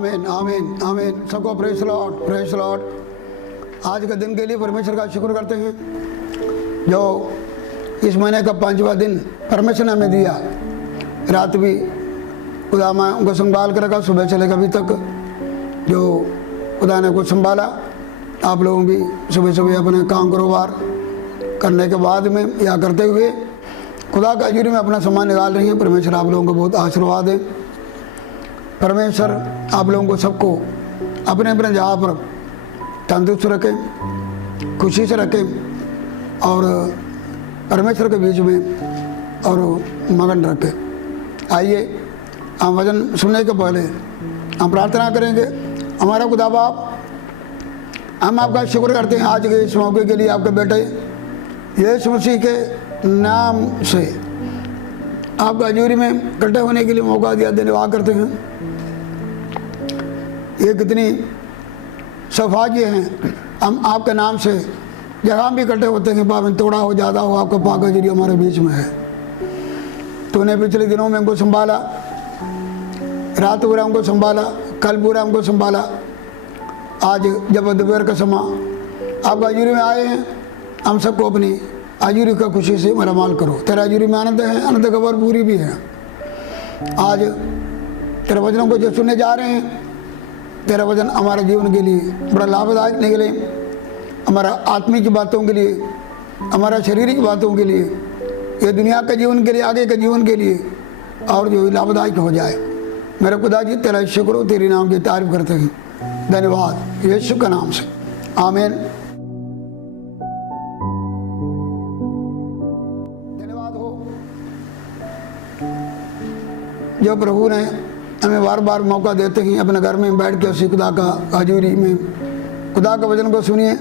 आमीन आमीन आमीन। सबको प्रेज लॉर्ड प्रेज लॉर्ड। आज के दिन के लिए परमेश्वर का शुक्र करते हैं जो इस महीने का 5वां दिन परमेश्वर ने हमें दिया। रात भी खुदा माँ उनको संभाल कर रखा, सुबह चले अभी तक जो खुदा ने कुछ संभाला। आप लोगों भी सुबह सुबह अपने काम कारोबार करने के बाद में या करते हुए खुदा का हजूरी में अपना समय निकाल रही हैं। परमेश्वर आप लोगों को बहुत आशीर्वाद है। परमेश्वर आप लोगों को सबको अपने अपने जगह पर तंदुरुस्त रखे, खुशी से रखे और परमेश्वर के बीच में और मगन रखे। आइए हम वचन सुनने के पहले हम प्रार्थना करेंगे। हमारा खुदा बाप, हम आपका शुक्र करते हैं आज के इस मौके के लिए। आपके बेटे यीशु मसीह के नाम से आपका हजूरी में इकट्ठे होने के लिए मौका दिया, धन्यवाद करते हैं। ये कितनी सौभाग्य हैं हम आपके नाम से जहाँ भी इकट्ठे होते हैं। पावन थोड़ा हो ज़्यादा हो, आपका पाक हजूरी हमारे बीच में है। तूने पिछले दिनों में हमको संभाला, रात पूरा हमको संभाला, कल पूरा हमको संभाला। आज जब दोपहर का समय आपका हजूरी में आए हैं, हम सबको अपनी हजूरी का खुशी से मालामाल करो। तेरा हजूरी में आनंद है, आनंद खबर पूरी भी है। आज तेरे वचनों को जो सुनने जा रहे हैं, तेरा वचन हमारे जीवन के लिए बड़ा लाभदायक निकले, हमारा आत्मिक बातों के लिए, हमारा शारीरिक बातों के लिए, ये दुनिया के जीवन के लिए, आगे के जीवन के लिए और जो लाभदायक हो जाए। मेरे खुदा जी तेरा शुक्र हो, तेरे नाम की तारीफ करते हैं। धन्यवाद यीशु के नाम से, आमीन। धन्यवाद हो जो प्रभु ने हमें बार बार मौका देते हैं अपने घर में बैठ के उसी खुदा का हजूरी में खुदा के वचन को सुनिए।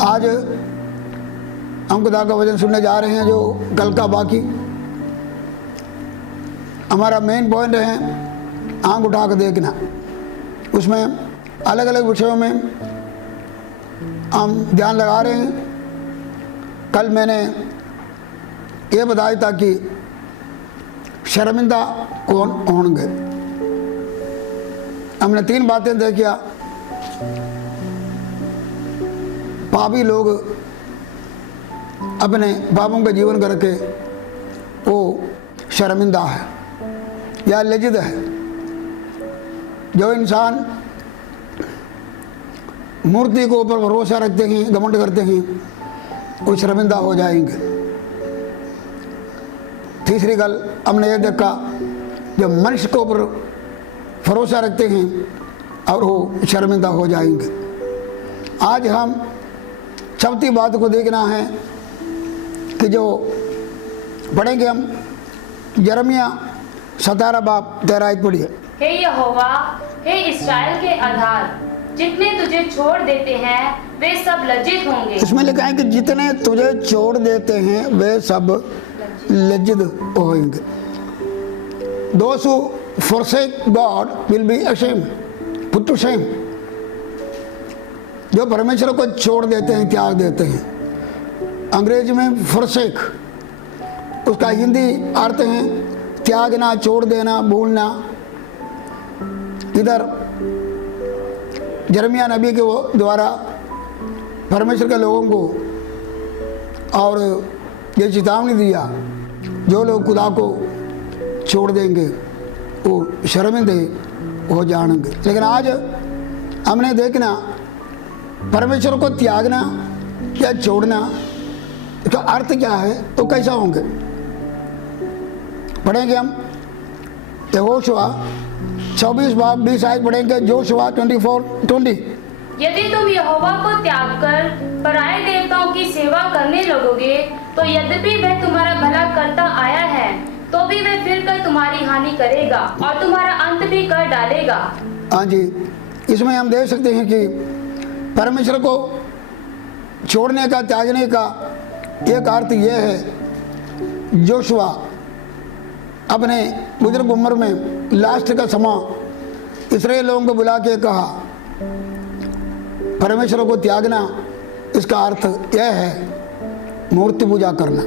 आज हम खुदा का वचन सुनने जा रहे हैं जो कल का बाकी हमारा मेन पॉइंट है, आंख उठा कर देखना। उसमें अलग अलग विषयों में हम ध्यान लगा रहे हैं। कल मैंने ये बताया था कि शर्मिंदा कौन होंगे। हमने 3 बातें देखिया। पापी लोग अपने पापों का जीवन करके वो शर्मिंदा है या लज्जित है। जो इंसान मूर्ति को ऊपर भरोसा रखते हैं, घमंड करते हैं, वो शर्मिंदा हो जाएंगे। तीसरी गल हमने ये देखा, जो मनुष्य के ऊपर भरोसा रखते हैं और वो शर्मिंदा हो जाएंगे। आज हम चौथी बात को देखना है कि जो पढ़ेंगे हम यिर्मयाह 17 बाब 13 पढ़िए। हे यहोवा, हे इस्राएल के आधार, जितने तुझे छोड़ देते हैं वे सब लज्जित होंगे। इसमें लिखा है कि जितने तुझे छोड़ देते हैं वे सब लज्जित होंगे। Those who forsake God will be ashamed, put to shame। जो परमेश्वर को छोड़ देते हैं, त्याग देते हैं, अंग्रेजी में forsake, उसका हिंदी अर्थ है त्यागना, छोड़ देना, भूलना। इधर यिर्मयाह नबी के द्वारा परमेश्वर के लोगों को और ये चेतावनी दिया, जो लोग खुदा को छोड़ देंगे वो शर्मिंदे हो जाएंगे। लेकिन आज हमने देखना परमेश्वर को त्यागना या छोड़ना इसका अर्थ क्या है, तो कैसा होंगे। पढ़ेंगे हम यहोशुआ 24 बाब 20 आयत पढ़ेंगे। यहोशुआ 24:20। यदि तुम यहोवा को त्याग कर पराये देवताओं की सेवा करने लगोगे, तो यद्यपि वह तुम्हारा भला करता आया है, तो भी वह फिर कर तुम्हारी हानि करेगा और तुम्हारा अंत भी कर डालेगा। हाँ जी, इसमें हम देख सकते हैं कि परमेश्वर को छोड़ने का, त्यागने का एक अर्थ यह है। जोशुआ अपने बुजुर्ग उम्र में लास्ट का समय इस्राएल लोगों को बुला के कहा, परमेश्वर को त्यागना इसका अर्थ यह है मूर्ति पूजा करना।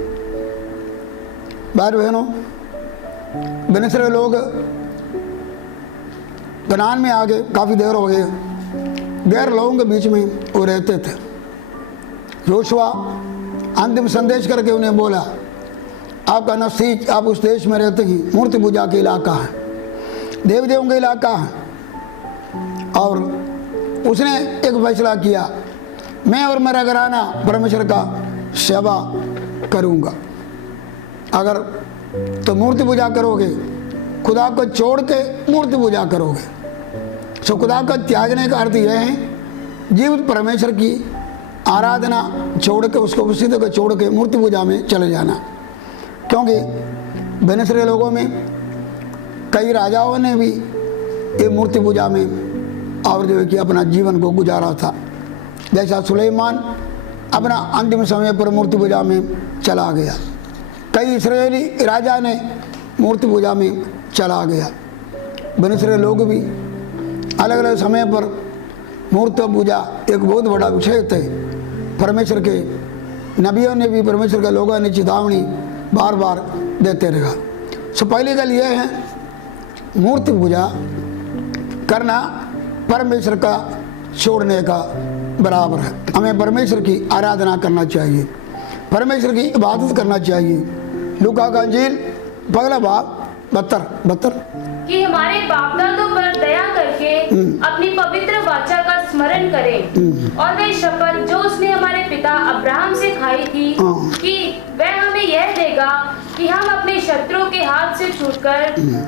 भाई बहनों, बनिसरे लोग कनान में आगे काफ़ी देर हो गई, गैर लोगों के बीच में वो रहते थे। योशुआ अंतिम संदेश करके उन्हें बोला, आपका नज़दीक, आप उस देश में रहते हैं, मूर्ति पूजा का इलाका है, देव देवों का इलाका है। और उसने एक फैसला किया, मैं और मेरा घराना परमेश्वर का सेवा करूंगा। अगर तो मूर्ति पूजा करोगे, खुदा को छोड़ के मूर्ति पूजा करोगे। सो खुदा को त्यागने का अर्थ यह है, जीवित परमेश्वर की आराधना छोड़ के, उसको प्रसिद्ध को छोड़ के मूर्ति पूजा में चले जाना। क्योंकि बेनसरे लोगों में कई राजाओं ने भी ये मूर्ति पूजा में और जो है कि अपना जीवन को गुजारा था। जैसा सुलेमान अपना अंतिम समय पर मूर्ति पूजा में चला गया, कई इस्राएली राजा ने मूर्ति पूजा में चला गया। बेनसरे लोग भी अलग अलग समय पर मूर्ति पूजा एक बहुत बड़ा विषय थे। परमेश्वर के नबियों ने भी, परमेश्वर के लोगों ने चेतावनी बार बार देते रहा। सो पहली गल ये है, मूर्ति पूजा करना परमेश्वर का छोड़ने का बराबर है। हमें परमेश्वर की आराधना करना चाहिए, परमेश्वर की इबादत करना चाहिए। लूका का इंजील पहला बाब 72 कि हमारे बाप दादों पर दया करके अपनी पवित्र वाचा का स्मरण करें और वह शपथ जो उसने हमारे पिता अब्राहम से खाई थी कि वह हमें यह देगा कि हम अपने शत्रुओं के हाथ से छूटकर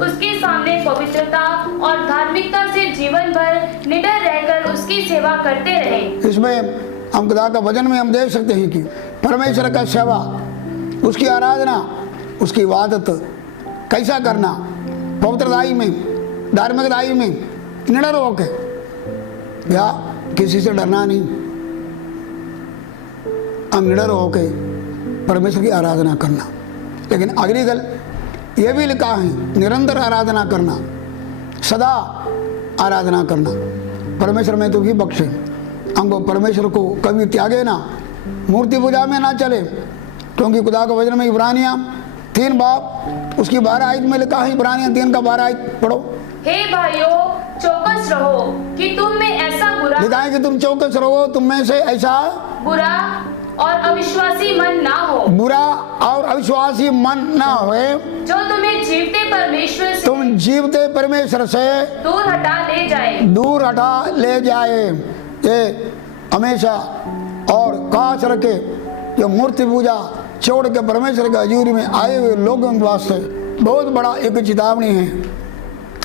उसके सामने पवित्रता और धार्मिकता से जीवन भर निडर रहकर उसकी सेवा करते रहें। इसमें हम खुदा का वचन में हम देख सकते हैं कि परमेश्वर का सेवा, उसकी आराधना, उसकी इबादत कैसा करना, पवित्रताई में, धार्मिकताई में निडर होके, या किसी से डरना नहीं, हम निडर होके परमेश्वर की आराधना करना। लेकिन अगली गल ये भी लिखा है, निरंतर आराधना करना, सदा आराधना करना। परमेश्वर में तो भी बख्शे, हमको परमेश्वर को कभी त्यागे ना, मूर्ति पूजा में ना चले। क्योंकि खुदा का वचन में इब्रानिया 3 बाब उसकी 12 आयत में लिखा है, इब्रानिया 3 का 12 आयत पढ़ो। हे भाइयों, चौकस रहो कि तुम में ऐसा बुरा, लिखा है कि तुम चौकस रहो, तुम में से ऐसा बुरा और अविश्वासी मन ना हो, बुरा और अविश्वासी मन ना होए, जो तुम्हें जीवते परमेश्वर से, तुम जीवते परमेश्वर से दूर हटा ले जाए। ये हमेशा और खास रखे जो मूर्ति पूजा छोड़ के परमेश्वर के हजूरी में आए हुए लोगों के वास्ते बहुत बड़ा एक चेतावनी है।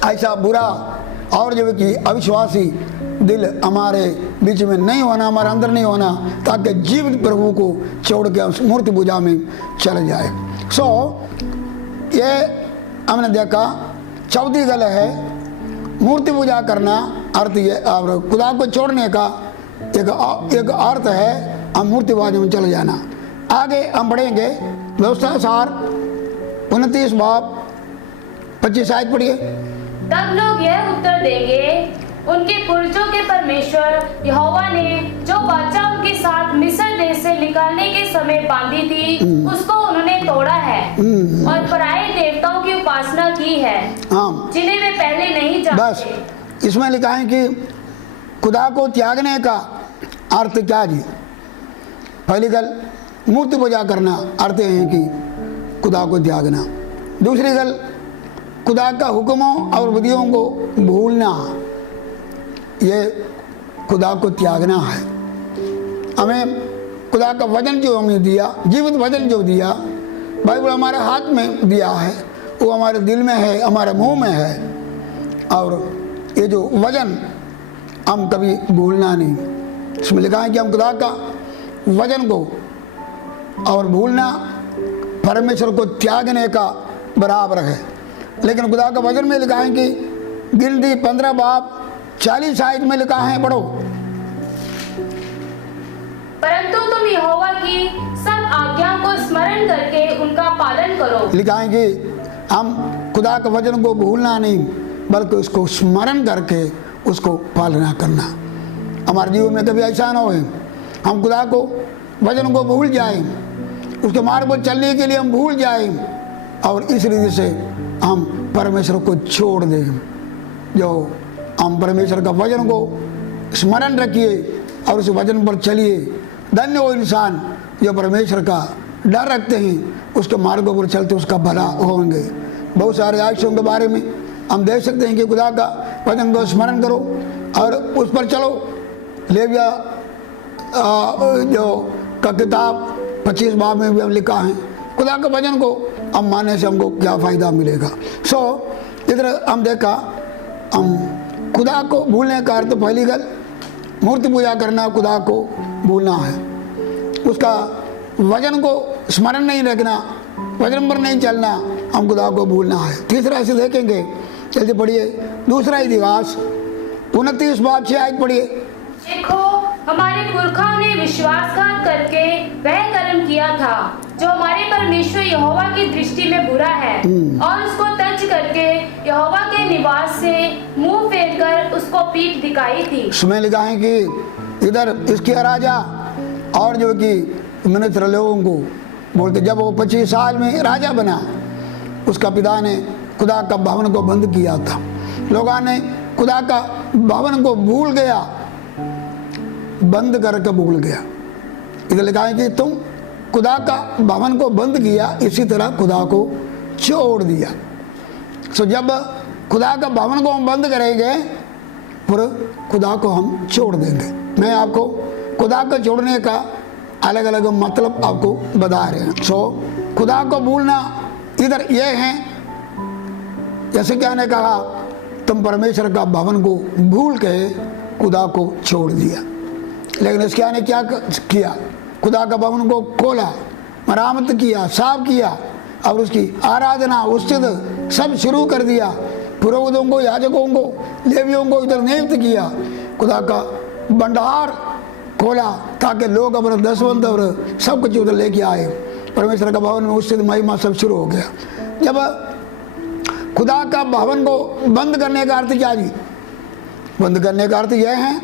ऐसा बुरा और जो कि अविश्वासी दिल हमारे बीच में नहीं होना, हमारे अंदर नहीं होना, ताकि जीवित प्रभु को छोड़ के उस मूर्ति पूजा में चले जाए। सो ये हमने देखा। चौथी गल है, मूर्ति पूजा करना अर्थ ये, और खुदा को छोड़ने का एक अर्थ है हम मूर्ति पूजा में चले जाना। आगे हम बढ़ेंगे, व्यवस्था सार 29 बाब 25 आयत पढ़िए। तब लोग यह उत्तर देंगे, उनके पुरजों के परमेश्वर यहोवा ने जो वाचा उनके साथ मिस्र देश से निकालने के समय बांधी थी, उसको उन्होंने तोड़ा है और पराये देवताओं की उपासना की है, जिन्हें वे पहले नहीं जानते। बस इसमें लिखा है कि खुदा को त्यागने का अर्थ क्या जी? पहली गल मूर्ति पूजा करना अर्थ है कि खुदा को त्यागना। दूसरी गल खुदा का हुक्मों और विधियों को भूलना, ये खुदा को त्यागना है। हमें खुदा का वचन जो हमें दिया, जीवित वचन जो दिया, बाइबल हमारे हाथ में दिया है, वो हमारे दिल में है, हमारे मुंह में है। और ये जो वचन हम कभी भूलना नहीं। इसमें लिखा है कि हम खुदा का वचन को और भूलना परमेश्वर को त्यागने का बराबर है। लेकिन खुदा का वचन में लिखा है कि गिनती 15 बाब 40 आयत में लिखा है, पढ़ो। परंतु तुम यहोवा की सब आज्ञा को स्मरण करके उनका पालन करो। लिखा है कि हम खुदा के वचन को भूलना नहीं, बल्कि उसको स्मरण करके उसको पालना करना। हमारे जीवन में कभी ऐसा ना हो हम खुदा को वचन को भूल जाएं, उसके मार्ग पर चलने के लिए हम भूल जाएं और इस रीति से हम परमेश्वर को छोड़ दें। जो हम परमेश्वर का वचन को स्मरण रखिए और उस वचन पर चलिए। धन्य वो इंसान जो परमेश्वर का डर रखते हैं, उसके मार्गों पर चलते उसका भला होंगे। बहुत सारे आयशों के बारे में हम देख सकते हैं कि खुदा का वचन को स्मरण करो और उस पर चलो। लेविया जो का किताब 25 बाब में भी हम लिखा है, खुदा के वचन को हम मानने से हमको क्या फ़ायदा मिलेगा। इधर हम देखा, हम खुदा को भूलने का अर्थ पहली गल मूर्ति पूजा करना, खुदा को भूलना है। उसका वचन को स्मरण नहीं रखना, वचन पर नहीं चलना, हम खुदा को भूलना है। तीसरा से देखेंगे, जल्दी पढ़िए, दूसरा इतिहास 29 बाब 6 आयत पढ़िए। देखो, हमारे पुरखाओं ने विश्वासघात करके वह कर्म किया था जो हमारे परमेश्वर यहोवा की दृष्टि में बुरा है, और उसको तज करके यहोवा के निवास से मुंह फेरकर उसको पीठ दिखाई थी। इसमें लिखा है कि इधर इसके राजा और जो कि मित्र लोगों को बोलते, जब वो 25 साल में राजा बना, उसका पिता ने खुदा का भवन को बंद किया था। लोगों ने खुदा का भवन को भूल गया, बंद करके भूल गया। इधर लिखा है कि तुम खुदा का भवन को बंद किया, इसी तरह खुदा को छोड़ दिया। जब खुदा का भवन को हम बंद करेंगे, फिर खुदा को हम छोड़ देंगे। मैं आपको खुदा को छोड़ने का अलग अलग मतलब आपको बता रहे हैं। खुदा को भूलना इधर ये है, जैसे क्या ने कहा, तुम परमेश्वर का भवन को भूल के खुदा को छोड़ दिया। लेकिन इसके ने क्या किया, खुदा का भवन को खोला, मरामत किया, साफ किया और उसकी आराधना उस्तिद सब शुरू कर दिया। पुरोहितों को, याजकों को, लेवियों को इधर नियुक्त किया। खुदा का भंडार खोला ताकि लोग अपना दसवंत और सब कुछ उधर लेके आए। परमेश्वर का भवन में उस्तिद महिमा सब शुरू हो गया। जब खुदा का भवन को बंद करने का अर्थ क्या जी? बंद करने का अर्थ यह है,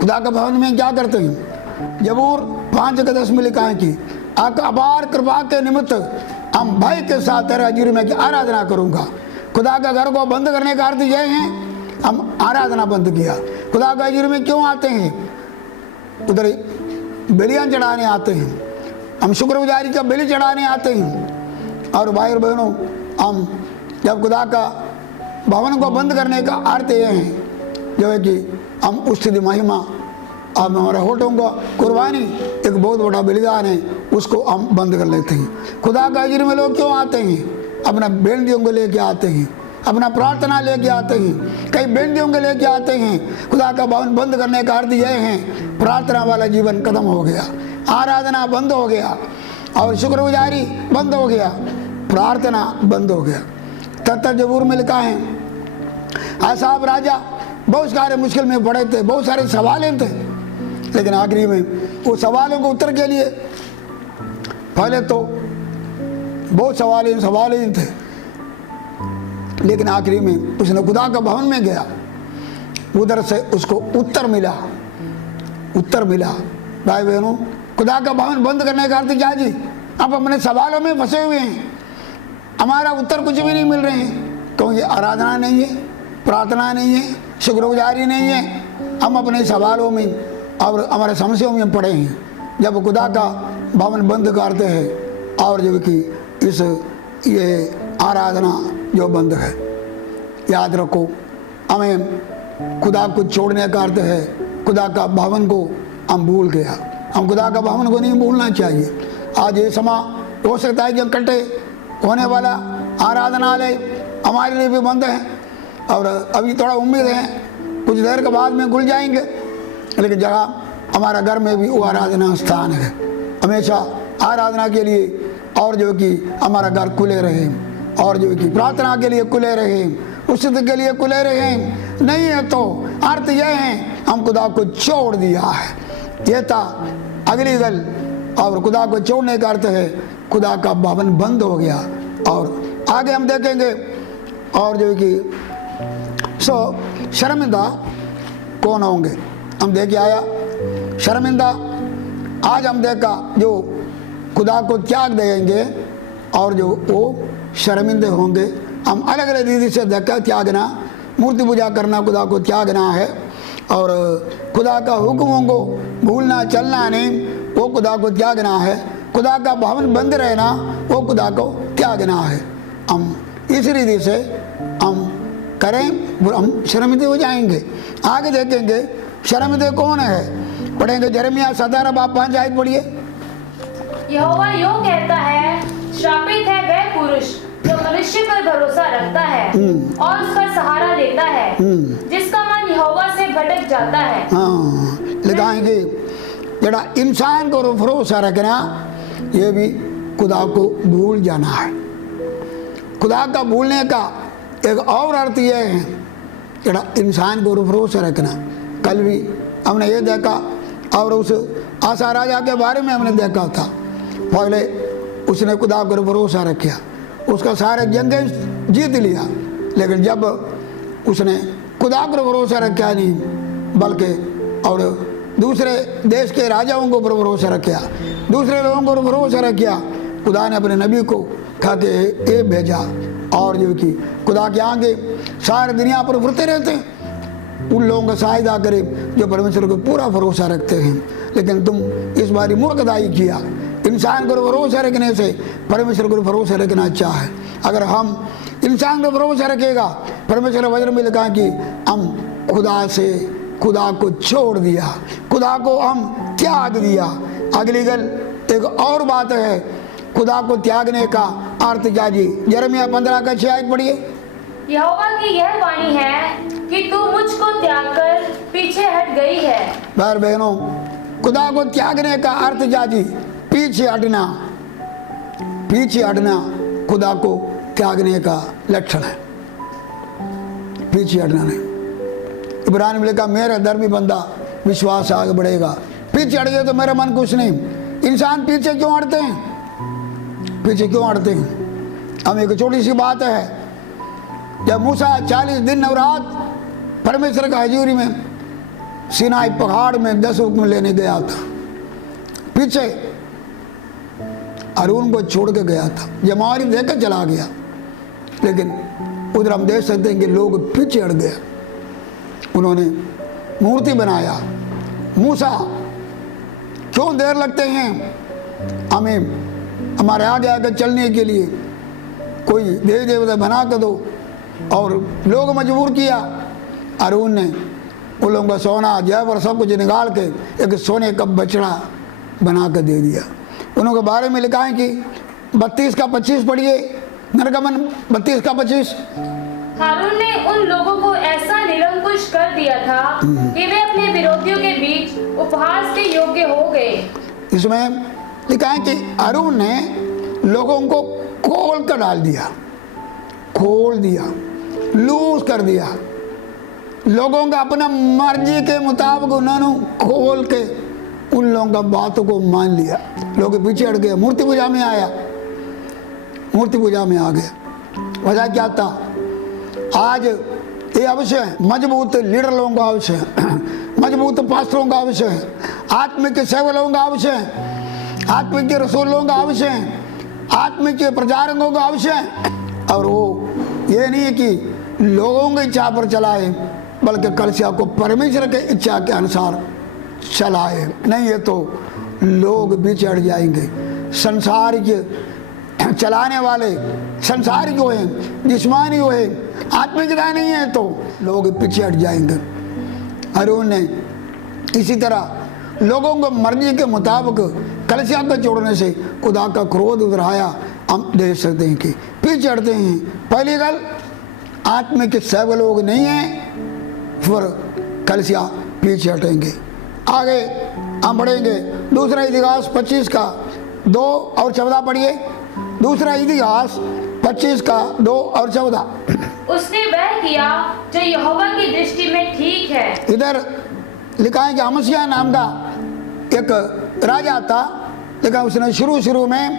खुदा का भवन में क्या करते हैं? जबूर 5:10 में लिखा है कि अपार कृपा के निमित्त हम भय के साथ तेरे हजूरी में की आराधना करूंगा। खुदा का घर को बंद करने का अर्थ यह है, हम आराधना बंद किया। खुदा का हजूरी में क्यों आते हैं? उधर बलियां चढ़ाने आते हैं, हम शुक्रगुजारी का बलि चढ़ाने आते हैं। और भाई और बहनों, हम जब खुदा का भवन को बंद करने का अर्थ यह है जो है कि हम उस महिमा, अब हमारे होठों का कुर्बानी एक बहुत बड़ा बलिदान है, उसको हम बंद कर लेते हैं। खुदा का हजूरी में लोग क्यों आते हैं? अपना बेंदियों को लेके आते हैं, अपना प्रार्थना लेके आते हैं, कई बेंदियों को लेके आते हैं। खुदा का भवन बंद करने का अर्थ यह है, प्रार्थना वाला जीवन खत्म हो गया, आराधना बंद हो गया और शुक्रगुजारी बंद हो गया, प्रार्थना बंद हो गया। तब जबूर में लिखा है, आसाफ राजा बहुत सारे मुश्किल में पड़े थे, बहुत सारे सवाल थे, लेकिन आखिरी में वो सवालों को उत्तर के लिए पहले तो बहुत सवाल ही थे, लेकिन आखिरी में उसने खुदा का भवन में गया, उधर से उसको उत्तर मिला। भाई बहनों, खुदा का भवन बंद करने का अर्थ क्या जी? आप अपने सवालों में फंसे हुए हैं, हमारा उत्तर कुछ भी नहीं मिल रहे हैं, क्योंकि आराधना नहीं है, प्रार्थना नहीं है, शुक्रगुजारी नहीं है। हम अपने सवालों में और हमारे समस्याओं में पड़े हैं। जब खुदा का भवन बंद करते हैं और जो कि ये आराधना जो बंद है, याद रखो, हमें खुदा को छोड़ने का अर्थ है खुदा का भवन को हम भूल गया। हम खुदा का भवन को नहीं भूलना चाहिए। आज ये समय हो सकता है कि इकट्ठे होने वाला आराधनालय हमारे लिए भी बंद है और अभी थोड़ा उम्मीद है कुछ देर के बाद में खुल जाएंगे, लेकिन जगह हमारा घर में भी वो आराधना स्थान है। हमेशा आराधना के लिए और जो कि हमारा घर खुले रहे और जो कि प्रार्थना के लिए खुले रहे, उस्तित के लिए खुले रहे। नहीं है तो अर्थ यह है हम खुदा को छोड़ दिया है। ये था अगली गल। और खुदा को छोड़ने का अर्थ है खुदा का भवन बंद हो गया। और आगे हम देखेंगे और जो कि शर्मिंदा कौन होंगे हम देख आया। शर्मिंदा आज हम देखा जो खुदा को त्याग देंगे और जो वो शर्मिंदे होंगे। हम अलग अलग रीति से देखा त्यागना मूर्ति पूजा करना खुदा को त्यागना है, और खुदा का हुक्मों को भूलना चलना नहीं, वो खुदा को त्यागना है। खुदा का भवन बंद रहना, वो खुदा को त्यागना है। हम इस रीति से हम करें, हम शर्मिंदे हो जाएंगे। आगे देखेंगे शर्मिंदे कौन है, पढ़ेंगे यिर्मयाह 17 बाब 5 आयत पढ़िए। यहोवा यूं कहता है, श्रापित है वह पुरुष जो मनुष्य पर भरोसा रखता है और उसका सहारा लेता है, जिसका मन यहोवा से भटक जाता है। हाँ, लिखाएंगे जरा इंसान को भरोसा रखना, ये भी खुदा को भूल जाना है। खुदा का भूलने का एक और अर्थ यह है, जरा इंसान को भरोसा रखना। कल भी हमने ये देखा, और उस आसा राजा के बारे में हमने देखा था। पहले उसने खुदा पर भरोसा रखा, उसका सारे जंगें जीत लिया, लेकिन जब उसने खुदा पर भरोसा रखा नहीं, बल्कि और दूसरे देश के राजाओं को पर भरोसा रखा, दूसरे लोगों को भरोसा रखा, खुदा ने अपने नबी को कहा कि ये भेजा, और जो कि खुदा के आगे सारे दुनिया पर फिरते रहते हैं, उन लोगों का सहायता करे जो परमेश्वर को पूरा भरोसा रखते हैं। लेकिन तुम इस बारी मूर्खताई किया। इंसान को भरोसा रखने से परमेश्वर को भरोसा रखना अच्छा है। अगर हम इंसान को भरोसा रखेगा, परमेश्वर वचन में लिखा कि हम खुदा को छोड़ दिया, खुदा को हम त्याग दिया। अगली गल एक और बात है, खुदा को त्यागने का अर्थ क्या जी? यिर्मयाह 15 का 6 आयत पढ़िए। यहोवा की यह वाणी है कि तू मुझको त्याग कर पीछे हट गई है। भाई बहनों, खुदा को त्यागने का अर्थ क्या जी? पीछे हटना। पीछे हटना खुदा को त्यागने का लक्षण है, पीछे हटना नहीं। इब्रानी में लिखा, मेरा धर्मी बंदा विश्वास आगे बढ़ेगा। पीछे हट गए तो मेरा मन कुछ नहीं। इंसान पीछे क्यों हटते हैं? पीछे क्यों हटते हैं? हम एक छोटी सी बात है, जब मूसा 40 दिन और रात परमेश्वर का हजूरी में सीनाई पहाड़ में 10 हुक्म लेने गया था, पीछे हारून को छोड़ के गया था, जमावरी देकर चला गया, लेकिन उधर हम देख सकते हैं कि लोग पीछे हट गए। उन्होंने मूर्ति बनाया। मूसा, क्यों देर लगते हैं हमें हमारे आगे आगे चलने के लिए? कोई देवी देवता बना कर दो। और लोग मजबूर किया। हारून ने उन लोगों का सोना जेवर सब कुछ निकाल के एक सोने का बछड़ा बना कर दे दिया। उनके बारे में लिखा है कि 32 का 25 पढ़िए, निर्गमन 32 का 25। हारून ने उन लोगों को ऐसा निरंकुश कर दिया था कि वे अपने विरोधियों के बीच उपहास के योग्य हो गए। इसमें लिखा है कि हारून ने लोगों को खोल कर डाल दिया, खोल दिया, लूज कर दिया। लोगों का अपना मर्जी के मुताबिक उन्होंने खोल के उन लोगों का बातों को मान लिया। लोग पीछे हट गए, मूर्ति पूजा में आया, मूर्ति पूजा में आ गया। वजह क्या था? आज ये आवश्यक है, मजबूत लीडर लोगों का आवश्यक है, मजबूत पास्टरों का आवश्यक है, आत्मिक सेवक लोगों का आवश्यक है, आत्मिक के रसूल लोगों का आवश्यक है, आत्मिक के प्रचारकों का आवश्यक है। और वो ये नहीं है कि लोगों की इच्छा पर चलाए, बल्कि कलीसिया को परमेश्वर के इच्छा के अनुसार चलाए। नहीं है तो लोग पीछे हट जाएंगे। संसारिक चलाने वाले संसारिक हुए, जिस्मानी हुए, आत्मिकता नहीं है तो लोग पीछे हट जाएंगे। हारून ने इसी तरह लोगों को मर्जी के मुताबिक कलीसिया को जोड़ने से खुदा का क्रोध उधर आया। हम देख सकते हैं कि पीछे हटते हैं। पहली गल, आत्मिक सेवक लोग नहीं हैं, फिर कलीसिया पीछे हटेंगे। आगे हम पढ़ेंगे दूसरा इतिहास 25 का 2 और 14 पढ़िए। दूसरा इतिहास 25 का 2 और 14। उसने वह किया जो यहोवा की दृष्टि में ठीक है। इधर लिखा है कि अमस्याह नाम का एक राजा था, लेकिन उसने शुरू में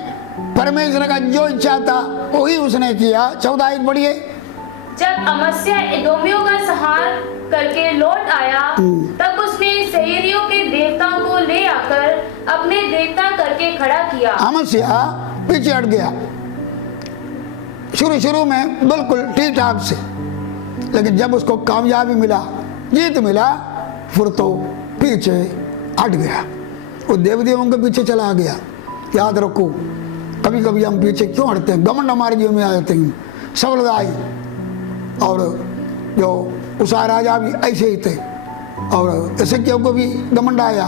परमेश्वर का जो इच्छा था वही उसने किया। 14 पढ़िए। जब अमस्याह एदोमियों का संहार करके लौट आया, तब उसने सेईरियों के देवताओं को ले आकर अपने देवता करके खड़ा किया। अमस्याह पीछे हट गया। शुरू में बिल्कुल ठीक ठाक से, लेकिन जब उसको कामयाबी मिला, जीत मिला, फिर तो पीछे हट गया, वो देवदेवों के पीछे चला गया। याद रखो, कभी कभी हम पीछे क्यों हटते हैं? घमंड हमारे जीवन में आ जाते हैं, सबलदाई। और जो उषा राजा भी ऐसे ही थे, और ऐसे क्यों को भी घमंड आया।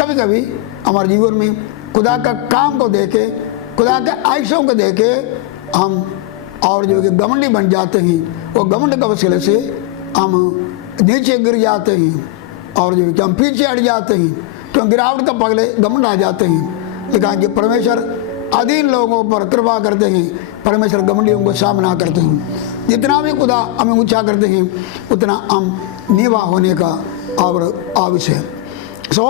कभी कभी हमारे जीवन में खुदा का काम को देखे, खुदा के आयशों को देखे हम और जो कि घमंडी बन जाते हैं। वो घमंड के वसीले से हम नीचे गिर जाते हैं और जो कि हम पीछे हट जाते हैं, क्यों गिरावट का पगले घमंड आ जाते हैं। लेकिन कि परमेश्वर अधीन लोगों पर कृपा करते हैं, परमेश्वर घमंडियों को सामना करते हैं। जितना भी खुदा हमें ऊंचा करते हैं उतना हम नीवा होने का और आवश्यक है। सो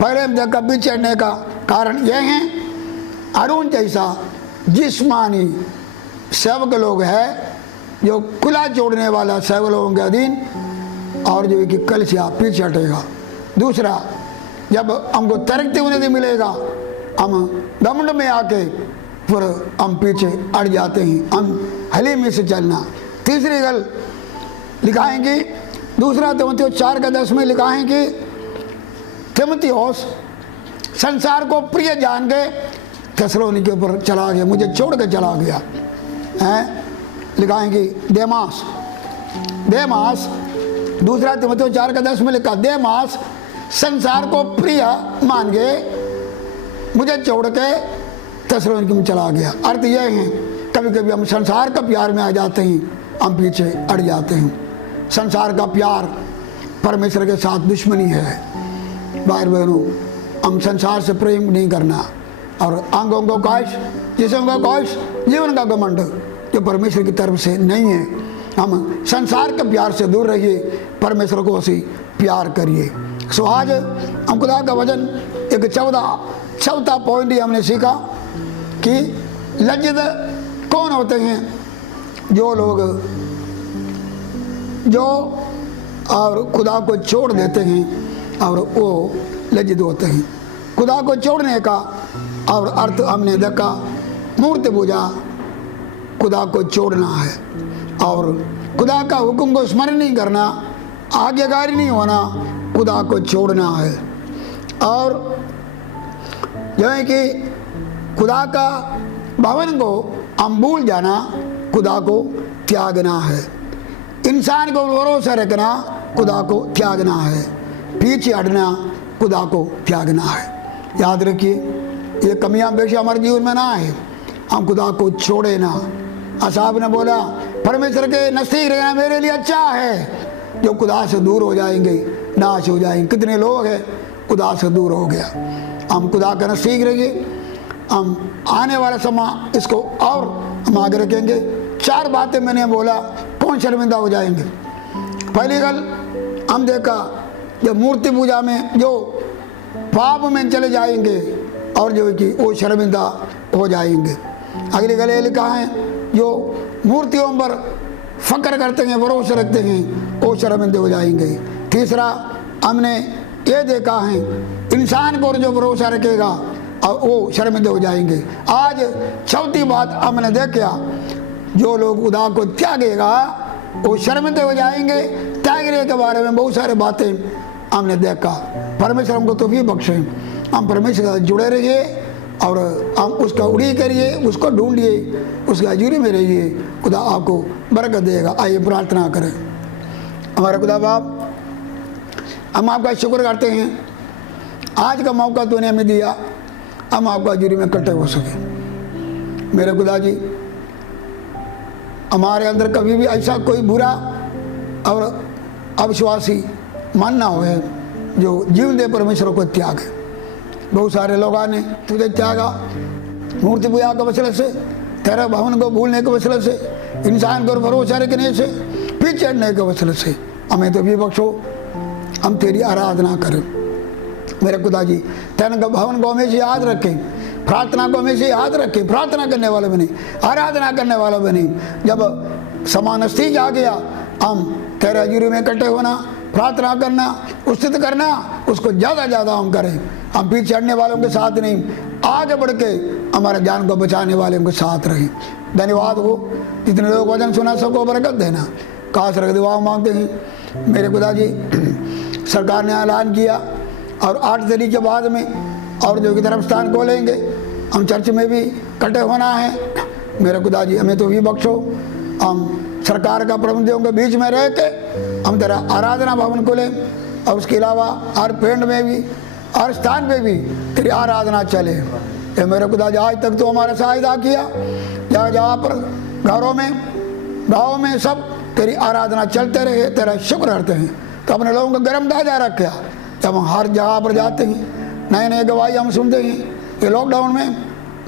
पहले हम देखा पीछे हटने का कारण यह है, अरुण जैसा जिस्मानी सेवक लोग है जो खुला छोड़ने वाला सेवक लोगों के अधीन, और जो कि कल से आप पीछे हटेगा। दूसरा, जब हमको तरक्की होने नहीं मिलेगा, हम घमंड में आके फिर हम पीछे हट जाते हैं, हम हलीमी से चलना। तीसरी गल लिखा है कि दूसरा तिमुथियुस 4:10 में लिखा है कि तिमुथियुस संसार को प्रिय जान के थिस्सलुनीके के ऊपर चला गया, मुझे छोड़ के चला गया है। लिखा है कि देमास दूसरा तिमुथियुस 4:10 में लिखा, देमास संसार को प्रिय मान के मुझे छोड़ के थिस्सलुनीके में चला गया। अर्थ यह है, कभी कभी हम संसार का प्यार में आ जाते हैं, हम पीछे हट जाते हैं। संसार का प्यार परमेश्वर के साथ दुश्मनी है। भाई बहनों, हम संसार से प्रेम नहीं करना, और अंगों को काश, जिसों का काश, जीवन का घमंड जो परमेश्वर की तरफ से नहीं है। हम संसार के प्यार से दूर रहिए, परमेश्वर को उसी प्यार करिए। सो आज हम खुदा का वचन एक चौथा पॉइंट ही हमने सीखा कि लज्जित कौन होते हैं? जो लोग जो और खुदा को छोड़ देते हैं और वो लज्जित होते हैं। खुदा को छोड़ने का और अर्थ हमने देखा, मूर्ति पूजा खुदा को छोड़ना है, और खुदा का हुक्म को स्मरण नहीं करना, आज्ञाकारी नहीं होना, खुदा को छोड़ना है। और जो है कि खुदा का भवन को हम भूल जाना, खुदा को त्यागना है। इंसान को भरोसा रखना, खुदा को त्यागना है। पीछे हटना, खुदा को त्यागना है। याद रखिए, ये कमियां बेशक हमारे जीवन में ना आए, हम खुदा को छोड़े ना। असाब ने बोला, परमेश्वर के नज़दीक रहना मेरे लिए अच्छा है। जो खुदा से दूर हो जाएंगे नाश हो जाएंगे। कितने लोग हैं खुदा से दूर हो गया। हम खुदा का नज़दीक रहिए। हम आने वाला समय इसको और हम आगे रखेंगे। 4 बातें मैंने बोला, कौन शर्मिंदा हो जाएंगे? पहली गल हम देखा, जब मूर्ति पूजा में जो पाप में चले जाएंगे और जो कि वो शर्मिंदा हो जाएंगे। अगली गल ये लिखा है, जो मूर्तियों पर फक्र करते हैं, भरोसा रखते हैं, वो शर्मिंदे हो जाएंगे। तीसरा हमने ये देखा है, इंसान को जो भरोसा रखेगा और वो शर्मिंदे हो जाएंगे। आज चौथी बात हमने देखा, जो लोग खुदा को त्यागेगा वो शर्मिंदे हो जाएंगे। त्यागने के बारे में बहुत सारे बातें हमने देखा। परमेश्वर हमको तो भी बख्शे, हम परमेश्वर के साथ जुड़े रहिए और हम उसका उड़ी करिए, उसको ढूंढिए, उसके हजूरी में रहिए। खुदा आपको बरकत देगा। आइए प्रार्थना करें। हमारे खुदा बाप, हम आपका शुक्र करते हैं, आज का मौका तूने हमें दिया, हम आपका हजूरी में इकट्ठे हो सके। मेरे खुदा जी, हमारे अंदर कभी भी ऐसा कोई बुरा और अविश्वासी मन ना हो जो जीवन दे परमेश्वर को त्याग। बहुत सारे लोगों ने तुझे त्यागा, मूर्ति पूजा के वसीले से, तेरे भवन को भूलने के वसीले से, इंसान को भरोसा रखने से, पीछे हटने के वसीले से। हमें तो भी बख्शो, हम तेरी आराधना करें। मेरे खुदा जी, तेरे भवन को हमेशा याद रखें, प्रार्थना को हमेशा याद रखें। प्रार्थना करने वाले बने, आराधना करने वाले बने। जब समान नज़दीक आ गया, हम तेरे हजूरी में इकट्ठे होना, प्रार्थना करना, स्तुति करना, उसको ज़्यादा हम करें। हम पीछे हटने वालों के साथ नहीं, आगे बढ़ के हमारे जान को बचाने वालों के साथ रहें। धन्यवाद हो, जितने लोग वचन सुना सबको बरकत देना। काश रख दुआ मांगते हैं। मेरे खुदा जी, सरकार ने ऐलान किया और 8 तारीख के बाद में और जो की तरफ स्थान खोलेंगे, हम चर्च में भी इकट्ठे होना है। मेरे खुदा जी, हमें तो भी बख्शो, हम सरकार का प्रबंधियों के बीच में रह के हम तेरा आराधना भवन खोलें और उसके अलावा हर पिंड में भी, हर स्थान पे भी तेरी आराधना चले। ये मेरे खुदा जी, आज तक तो हमारा सहायता किया, जहाँ जहाँ पर घरों में, गाँव में सब तेरी आराधना चलते रहे, तेरा शुक्र करते हैं। तो अपने लोगों को गर्म ताजा रखा, जब हम हर जगह पर जाते हैं नए नए गवाही हम सुनते हैं। ये लॉकडाउन में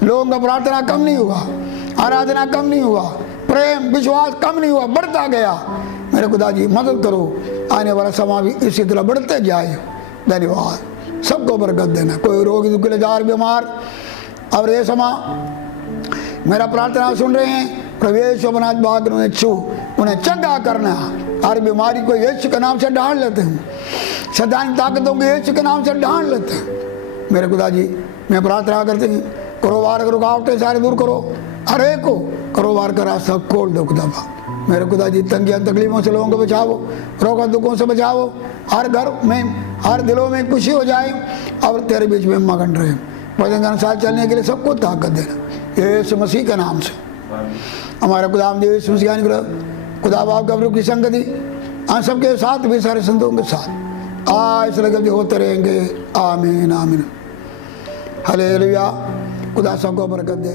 लोगों का प्रार्थना कम नहीं हुआ, आराधना कम नहीं हुआ, प्रेम विश्वास कम नहीं हुआ, बढ़ता गया। मेरे खुदा जी मदद करो, आने वाला समय भी इसी तरह बढ़ते जाए। धन्यवाद, सबको बरकत देना। कोई रोगी दुखी जार बीमार और ये समय मेरा प्रार्थना सुन रहे हैं, प्रभु यीशु अपना भाग उन्हें छू, उन्हें चंगा करना। हर बीमारी को यीशु के नाम से ढांढ लेते हैं, शैतानी ताकतों को यीशु के नाम से ढांढ लेते हैं। मेरे खुदा जी, मैं प्रार्थना करते हैं, कारोबार रुकावटें सारे दूर करो, हर एक को कारोबार का रास्ता खोल दो खुदा। मेरे खुदा जी, तंगियां तकलीफों से लोगों को बचाओ, रोगों दुखों से बचाओ, हर घर में, हर दिलों में खुशी हो जाए और तेरे बीच में मगन रहे। वचन के अनुसार चलने के लिए सबको ताकत देना, यीशु मसीह के नाम से। हमारा खुदा हम यीशु मसीह अनुग्रह, खुदा बाप का प्रभु की संगति हम सबके साथ भी, सारे संतों के साथ आज लगे होते रहेंगे। आमीन आमीन। हालेलुया। खुदा सबको बरकत दे।